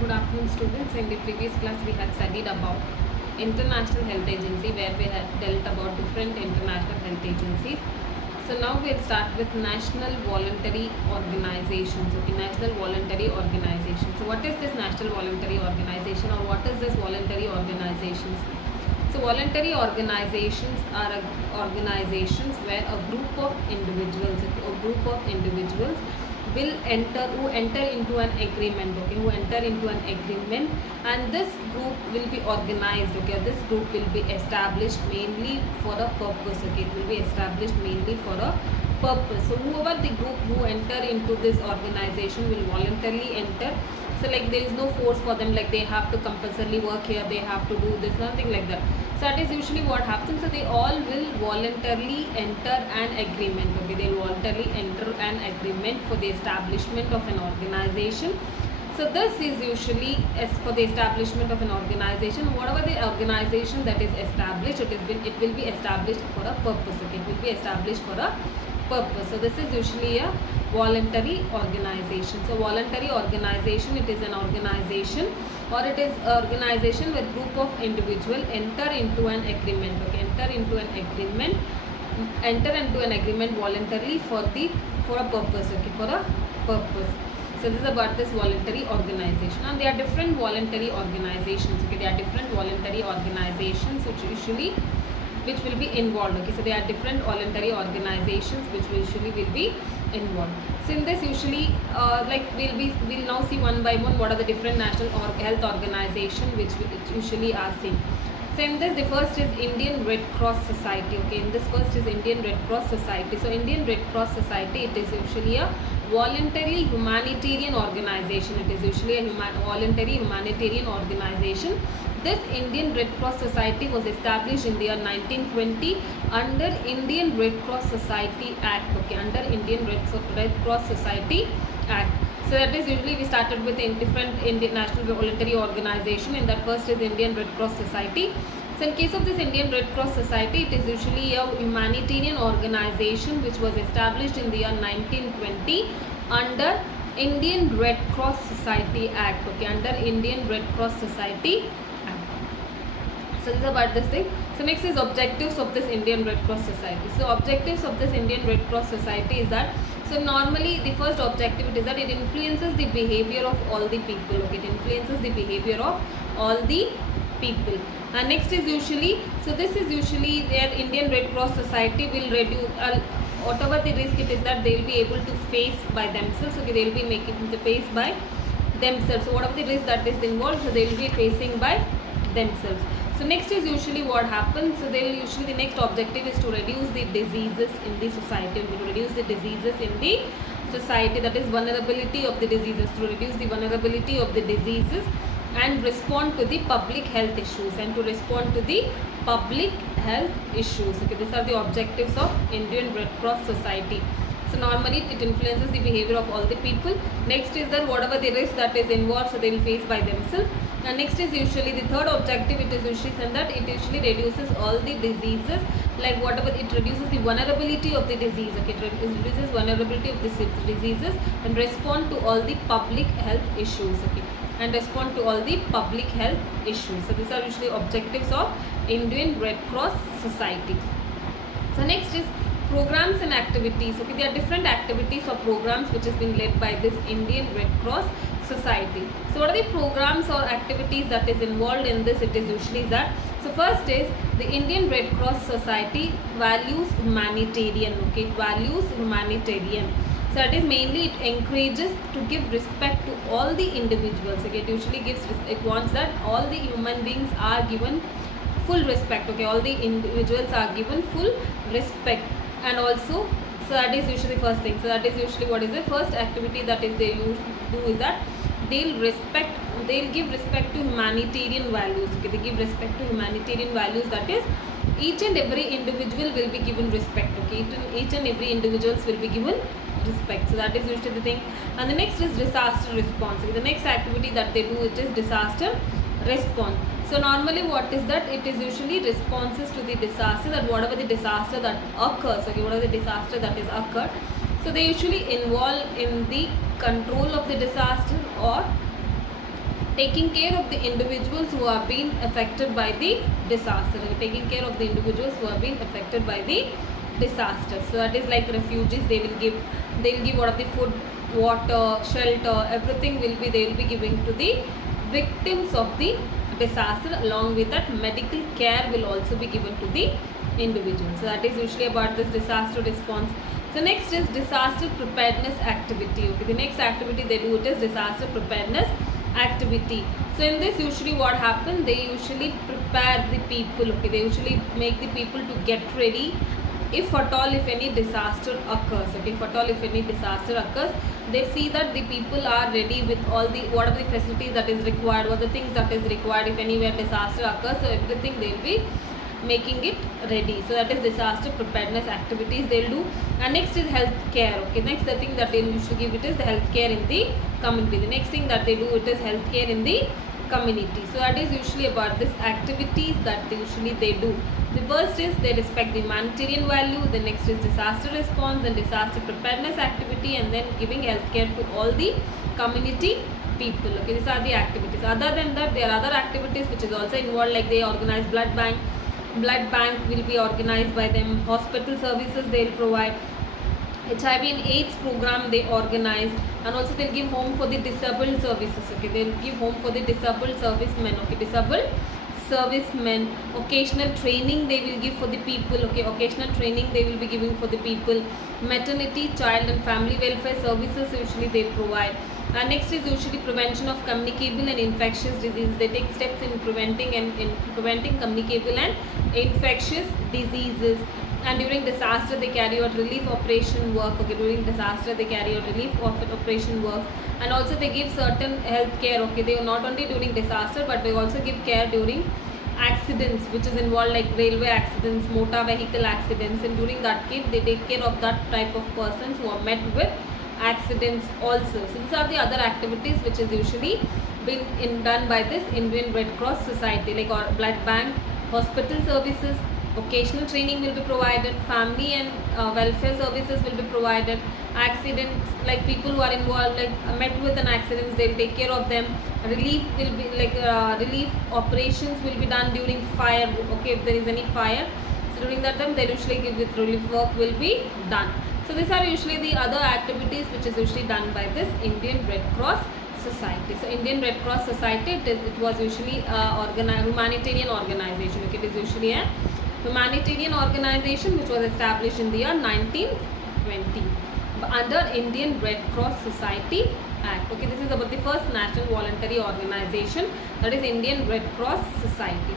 Good afternoon, students. In the previous class, we had studied about International Health Agency, where we had dealt about different international health agencies. So now we'll start with National Voluntary Organizations. Okay, National Voluntary Organizations. So what is this National Voluntary Organization, or what is this voluntary organizations? So voluntary organizations are organizations where a group of individuals, will enter into an agreement, okay, who enter into an agreement, and this group will be organized, okay, this group will be established mainly for a purpose, okay, it will be established mainly for a purpose. So whoever the group who enter into this organization will voluntarily enter. So like there is no force for them, like they have to compulsorily work here, they have to do this, nothing like that. So that is usually what happens. So they all will voluntarily enter an agreement, okay, they will voluntarily enter an agreement for the establishment of an organization. So this is usually as for the establishment of an organization. Whatever the organization that is established, it will be established for a purpose, okay, it will be established for a purpose. So this is usually a voluntary organization. So voluntary organization, it is an organization, or it is organization where group of individual enter into an agreement, okay, enter into an agreement voluntarily for a purpose, okay, for a purpose. So this is about this voluntary organization. And there are different voluntary organizations, okay, there are different voluntary organizations which will be involved, okay. So there are different voluntary organizations which usually will be involved. So in this usually we'll now see one by one what are the different national health organizations which usually are seen. So in this, the first is Indian Red Cross Society, okay, in this first is Indian Red Cross Society. So Indian Red Cross Society, it is usually a voluntary humanitarian organization, it is usually a voluntary humanitarian organization. This Indian Red Cross Society was established in the year 1920 under Indian Red Cross Society Act, okay, under Indian Red Cross Society Act. So that is usually we started with different Indian national voluntary organization, and that first is Indian Red Cross Society. So in case of this Indian Red Cross Society, it is usually a humanitarian organization which was established in the year 1920 under Indian Red Cross Society Act, okay, under Indian Red Cross Society Act. So this is about this thing. So next is objectives of this Indian Red Cross Society. So objectives of this Indian Red Cross Society is that, so normally the first objective is that it influences the behavior of all the people, okay, it influences the behavior of all the people. And next is usually, so this is usually their Indian Red Cross Society will reduce whatever the risk it is that they will be able to face by themselves, okay, they will be making the face by themselves. So whatever the risk that is involved, so they will be facing by themselves. So next is usually what happens, so they will usually, the next objective is to reduce the diseases in the society, to reduce the diseases in the society, that is vulnerability of the diseases, to reduce the vulnerability of the diseases and respond to the public health issues, okay, these are the objectives of Indian Red Cross Society. So normally it influences the behavior of all the people. Next is that whatever the risk that is involved, so they will face by themselves. And next is usually the third objective, it is usually said that it usually reduces all the diseases, like whatever it reduces the vulnerability of the disease, okay, it reduces vulnerability of the diseases and respond to all the public health issues, okay, and respond to all the public health issues. So these are usually objectives of Indian Red Cross Society. So next is programs and activities, okay, there are different activities or programs which has been led by this Indian Red Cross Society. So what are the programs or activities that is involved in this? It is usually that, so first is the Indian Red Cross Society values humanitarian, okay, it values humanitarian. So that is mainly it encourages to give respect to all the individuals, okay, it usually gives, it wants that all the human beings are given full respect, okay, all the individuals are given full respect. And also, so that is usually the first thing, so that is usually what is the first activity that is they do is that they'll give respect to humanitarian values, okay, they give respect to humanitarian values, that is each and every individual will be given respect, okay, each and every individuals will be given respect. So that is usually the thing. And the next is disaster response, okay, the next activity that they do, it is disaster response. So normally what is that, it is usually responses to the disaster, that whatever the disaster that occurs, okay, whatever the disaster that is occurred, so they usually involve in the control of the disaster or taking care of the individuals who have been affected by the disaster. Taking care of the individuals who have been affected by the disaster. So that is like refugees. They will give what of the food, water, shelter, everything will be, they will be giving to the victims of the disaster. Along with that, medical care will also be given to the individuals. So that is usually about this disaster response. So next is disaster preparedness activity. Okay, the next activity they do, it is disaster preparedness activity. So in this, usually what happens, they usually prepare the people. Okay, they usually make the people to get ready if at all, if any disaster occurs. Okay, if at all, if any disaster occurs, they see that the people are ready with all the, what are the facilities that is required, what are the things that is required if anywhere disaster occurs. So everything they will be making it ready. So that is disaster preparedness activities they'll do. And next is health care. Okay, next the thing that they used to give, it is the health care in the community. The next thing that they do, it is health care in the community. So that is usually about this activities that they do. The first is they respect the humanitarian value, the next is disaster response, then disaster preparedness activity, and then giving healthcare to all the community people. Okay, these are the activities. Other than that, there are other activities which is also involved, like they organize blood bank. Blood bank will be organized by them. Hospital services they will provide. HIV and AIDS program they organize, and also they'll give home for the disabled services. Okay, they'll give home for the disabled servicemen. Okay, disabled servicemen. Occasional training they will give for the people. Okay, occasional training they will be giving for the people. Maternity, child and family welfare services usually they provide. Next is usually prevention of communicable and infectious diseases. They take steps in preventing communicable and infectious diseases. And during disaster they carry out relief operation work. Okay, during disaster they carry out relief operation work, and also they give certain health care. Okay, they are not only during disaster, but they also give care during accidents which is involved, like railway accidents, motor vehicle accidents, and during that case they take care of that type of persons who are met with accidents also. So these are the other activities which is usually been done by this Indian Red Cross Society, like or blood bank, hospital services. Occasional training will be provided, family and welfare services will be provided. Accidents, like people who are involved, like met with an accident, they will take care of them. Relief will be like relief operations will be done during fire. Okay, if there is any fire, so during that time they usually give with relief work will be done. So these are usually the other activities which is usually done by this Indian Red Cross Society. So Indian Red Cross Society, it was usually humanitarian organization. Okay, it is usually a humanitarian organization which was established in the year 1920 under Indian Red Cross Society Act. Okay, this is about the first national voluntary organization, that is Indian Red Cross Society.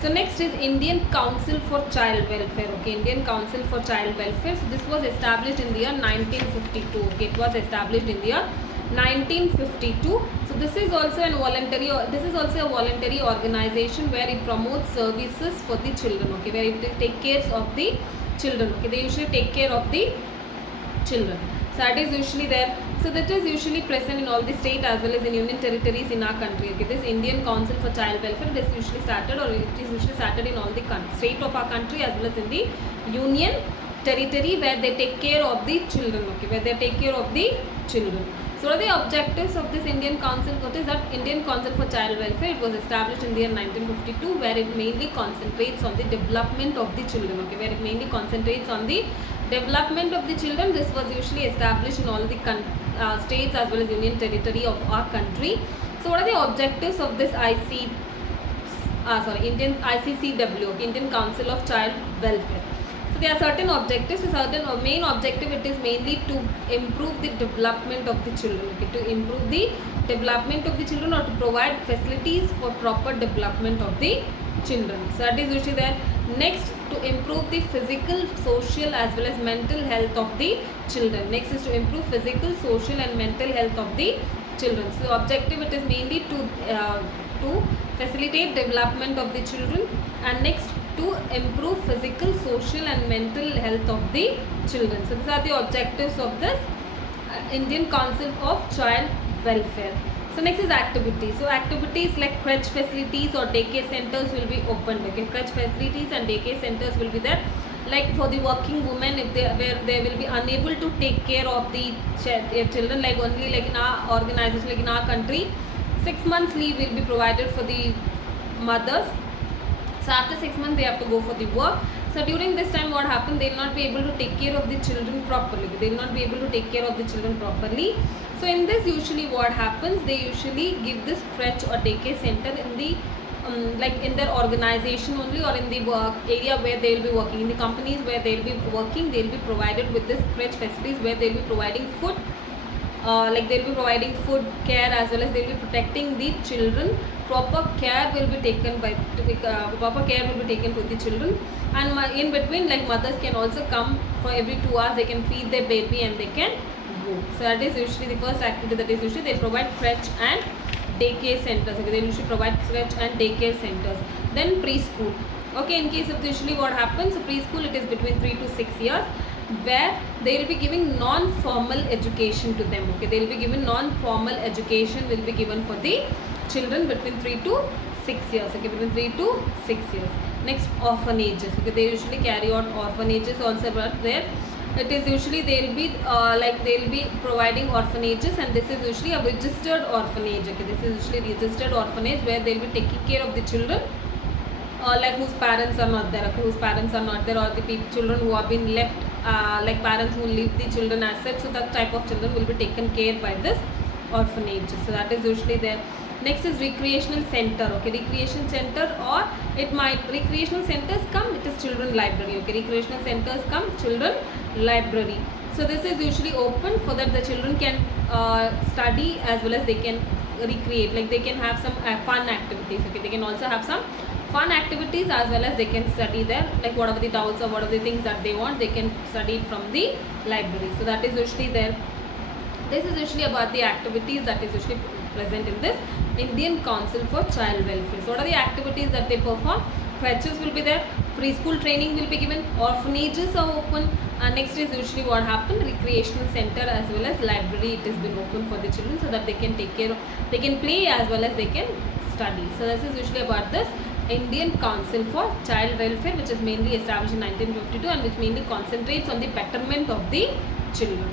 So next is Indian Council for Child Welfare. Okay, Indian Council for Child Welfare. So this was established in the year 1952. Okay, it was established in the year 1952. So this is also a voluntary organization where it promotes services for the children. Okay, where it take care of the children. Okay, they usually take care of the children. So that is usually there. So that is usually present in all the state as well as in union territories in our country. Okay, this Indian Council for Child Welfare, this usually started, or it is usually started in all the state of our country as well as in the union territory, where they take care of the children. Okay, where they take care of the children. So what are the objectives of this Indian Council? What is that Indian Council for Child Welfare? It was established in the year 1952, where it mainly concentrates on the development of the children. Okay, where it mainly concentrates on the development of the children. This was usually established in all the states as well as union territory of our country. So what are the objectives of this Indian ICCW, okay, Indian Council of Child Welfare? So there are certain objectives. A certain main objective, it is mainly to improve the development of the children. Okay, to improve the development of the children, or to provide facilities for proper development of the children. So that is usually there. Next, to improve the physical, social as well as mental health of the children. Next is to improve physical, social and mental health of the children. So the objective, it is mainly to facilitate development of the children, and next to improve physical, social and mental health of the children. So these are the objectives of this Indian Council of Child Welfare. So next is activities. So activities like crèche facilities or daycare centers will be opened. Okay, crèche facilities and daycare centers will be there. Like for the working women, if they will be unable to take care of the children, like only like in our organization, like in our country, 6 months leave will be provided for the mothers. So after 6 months they have to go for the work. So during this time what happens, they will not be able to take care of the children properly. They will not be able to take care of the children properly. So in this usually what happens, they usually give this crèche or daycare center in the like in their organization only, or in the work area where they will be working. In the companies where they will be working, they will be provided with this crèche facilities where they will be providing food, like they will be providing food, care, as well as they will be protecting the children. Proper care will be taken by proper care will be taken to the children. And in between, like mothers can also come for every 2 hours, they can feed their baby and they can go. So that is usually the first activity, that is usually they provide crèche and daycare centers. Okay, they usually provide crèche and daycare centers. Then preschool. Okay, in case of usually what happens, so preschool, it is between 3 to 6 years, where they will be giving non-formal education to them. Okay, they will be given non-formal education will be given for the children between 3 to 6 years. Okay, between 3 to 6 years. Next, orphanages. Okay, they usually carry out orphanages also, but there it is usually they will be like they will be providing orphanages, and this is usually a registered orphanage. Okay, this is usually registered orphanage where they will be taking care of the children like whose parents are not there. Okay, whose parents are not there, or the children who have been left, like parents who leave the children as such. So that type of children will be taken care by this orphanage. So that is usually there. Next is recreational center. Okay, recreation center, or it might recreational centers come, it is children library. Okay, recreational centers come, children library. So this is usually open for that the children can study as well as they can recreate, like they can have some fun activities. Okay, they can also have some fun activities as well as they can study there, like whatever the doubts or whatever the things that they want, they can study it from the library. So that is usually there. This is usually about the activities that is usually present in this Indian Council for Child Welfare. So what are the activities that they perform? Crèches will be there, preschool training will be given, orphanages are open, and next is usually what happened, recreational center as well as library, it has been open for the children so that they can take care of, they can play as well as they can study. So this is usually about this Indian Council for Child Welfare, which is mainly established in 1952 and which mainly concentrates on the betterment of the children.